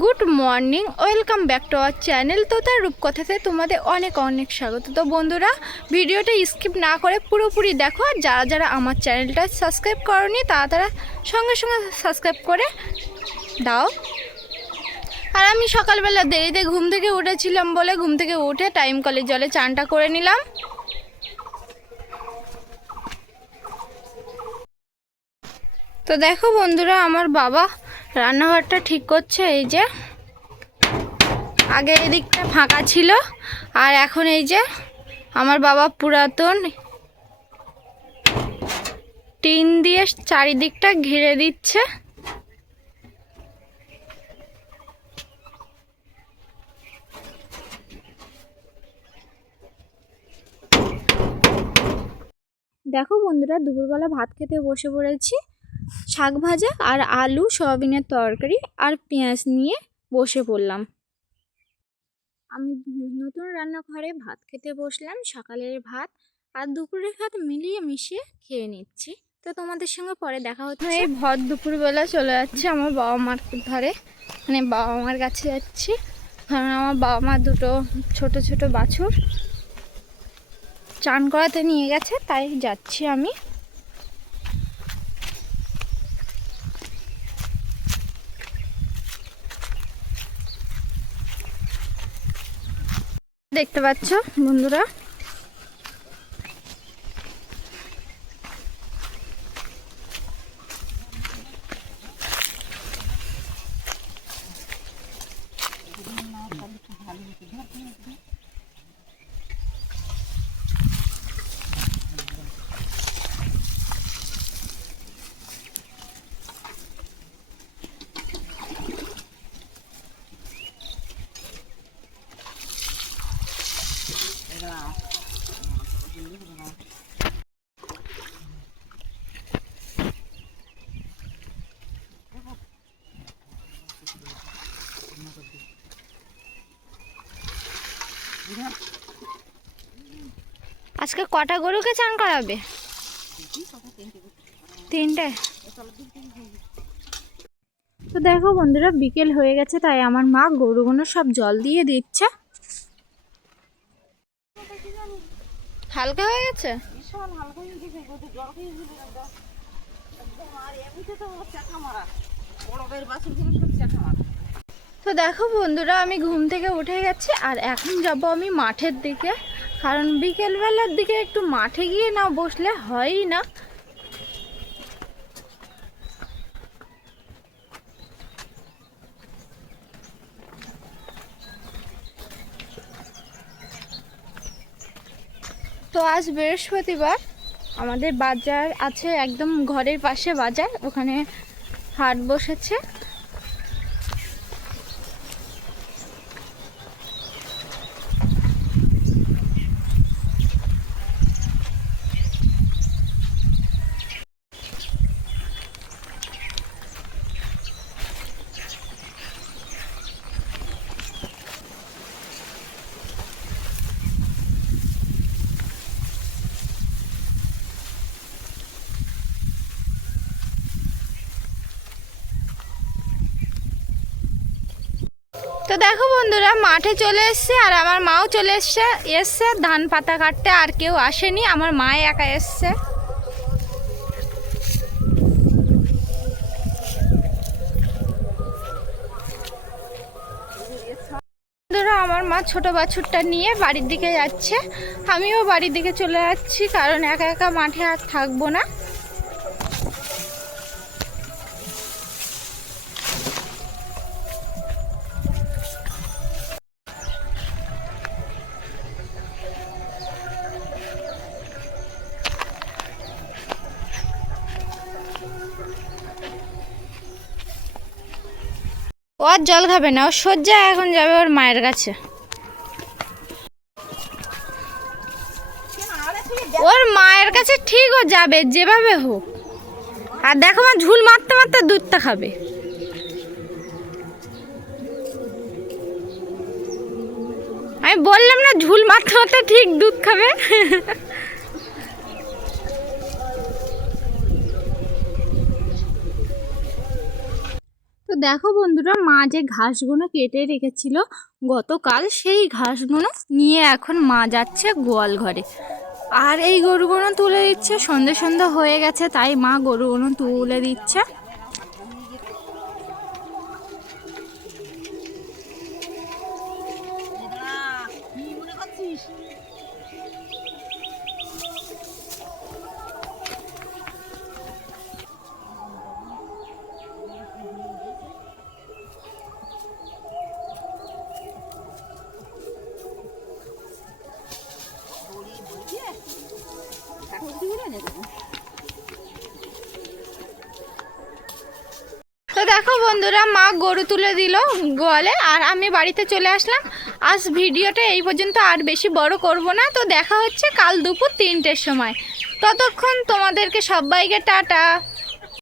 Good morning, welcome back to our channel তো তার রূপকথাতে তোমাদের অনেক অনেক স্বাগত। তো বন্ধুরা, ভিডিওটা স্কিপ না করে পুরোপুরি দেখো, আর যারা যারা আমার চ্যানেলটা সাবস্ক্রাইব করনি, তারা তারা সঙ্গে সঙ্গে সাবস্ক্রাইব করে দাও। আর আমি সকালবেলা দেরিতে ঘুম থেকে উঠেছিলাম বলে ঘুম থেকে উঠে টাইম কলের জলে চানটা করে নিলাম। তো দেখো বন্ধুরা, আমার বাবা রান্নাঘরটা ঠিক করছে, এই যে। আগে এদিকটা ফাঁকা ছিল, আর এখন এই যে আমার বাবা পুরাতন টিন দিয়ে চারিদিকটা ঘিরে দিচ্ছে। দেখো বন্ধুরা, দুপুরবেলা ভাত খেতে বসে পড়েছি। শাক ভাজা আর আলু, সয়াবিনের তরকারি আর পেঁয়াজ নিয়ে বসে পড়লাম। আমি নতুন রান্নাঘরে ভাত খেতে বসলাম, সকালের ভাত আর দুপুরের ভাত মিলিয়ে মিশিয়ে খেয়ে নিচ্ছি। তো তোমাদের সঙ্গে পরে দেখা হচ্ছে। এই ভর দুপুরবেলা চলে যাচ্ছে আমার বাবা মার ধরে মানে বাবা মার কাছে যাচ্ছি। কারণ আমার বাবা মা দুটো ছোট ছোট বাছুর। চান করাতে নিয়ে গেছে, তাই যাচ্ছি আমি। দেখতে পাচ্ছ বন্ধুরা? আজকে কটা গরুকে চান করাবে? তিনটে। তো দেখো বন্ধুরা বিকেল হয়ে গেছে তাই আমার মা গরুগুলো সব জল দিয়ে দিচ্ছে। হালকা হয়ে গেছে? তো দেখো বন্ধুরা আমি ঘুম থেকে উঠে গেছি আর এখন যাব আমি মাঠের দিকে। কারণ বিকেলবেলার দিকে একটু মাঠে গিয়ে না বসলে হয়ই না। তো আজ বৃহস্পতিবার, আমাদের বাজার আছে একদম ঘরের পাশে বাজার, ওখানে হাট বসেছে। তো দেখো বন্ধুরা, মাঠে চলে এসছে আর আমার মাও চলে এসছে। এসছে, ধান পাতা কাটতে, আর কেউ আসেনি, আমার মা একা এসছে। বন্ধুরা, আমার মা ছোট বাছুরটা নিয়ে বাড়ির দিকে যাচ্ছে। আমিও বাড়ির দিকে চলে যাচ্ছি, কারণ একা একা মাঠে আর থাকব না। ও আর জল খাবে না, ও সজ্জা এখন যাবে ওর মায়ের কাছে। ওর মায়ের কাছে ঠিক ও যাবে, যেভাবে হোক। আর দেখো মা, ঝুল মারতে মারতে দুধটা খাবে। আমি বললাম না, ঝুল মারতে মারতে ঠিক দুধ খাবে। তো দেখো বন্ধুরা, মা যে ঘাসগুলো কেটে রেখেছিল, গতকাল সেই ঘাসগুলো নিয়ে এখন মা যাচ্ছে গোয়াল ঘরে। আর এই গরুগুলো তুলে দিচ্ছে, সন্ধে সন্ধ্যা হয়ে গেছে, তাই মা গরুগুলো তুলে দিচ্ছে। তো দেখো বন্ধুরা, মা গরু তুলে দিল গোয়ালে, আর আমি বাড়িতে চলে আসলাম। আজ ভিডিওটা এই পর্যন্ত, আর বেশি বড় করব না। তো দেখা হচ্ছে কাল দুপুর তিনটের সময়। ততক্ষণ তোমাদেরকে সবাইকে টাটা।